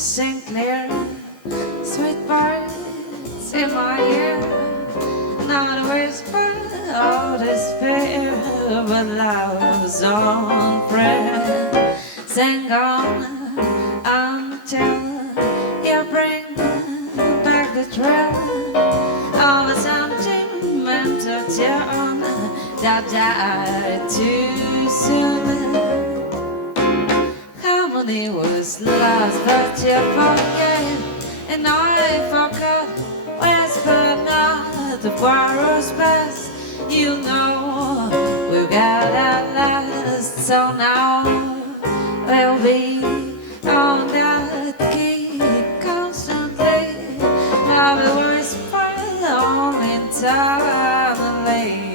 sing clear, sweet birds in my ear, not a whisper of despair, but love's own prayer. Sing on until you bring back the thrill of a sentimental tune that died too soon. Harmony was lost, but you forget, and I forgot. Whisper not the borrow's past. You know we've got at last, so now we'll be on that key constantly. Love will whisper only entirely.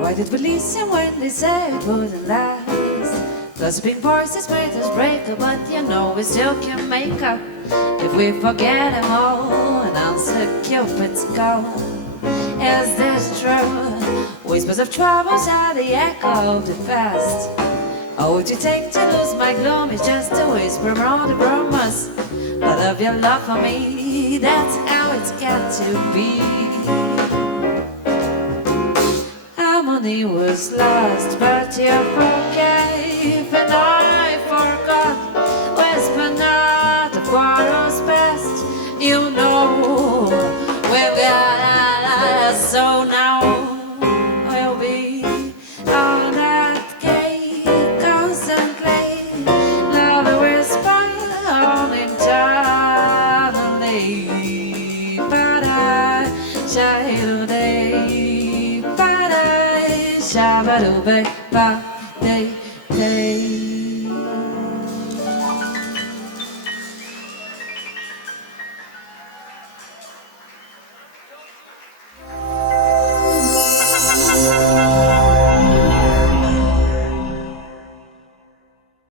Why did we listen when they said it wouldn't last? Gossiping voices made us break up, but you know we still can make up if we forget them all and answer Cupid's call. Is this true? Whispers of troubles are the echo of the past. All would you take to lose my gloom is just a whisper around the rumors, but of your love for me, that's how it's got to be. Harmony was lost, but you forgave, and I forgot. Whisper not the quarrel's past. You know we've got us, so now we'll be on that gate constantly. Love will whisper on internally, but I shall day. Shabba-doo-ba-ba-day.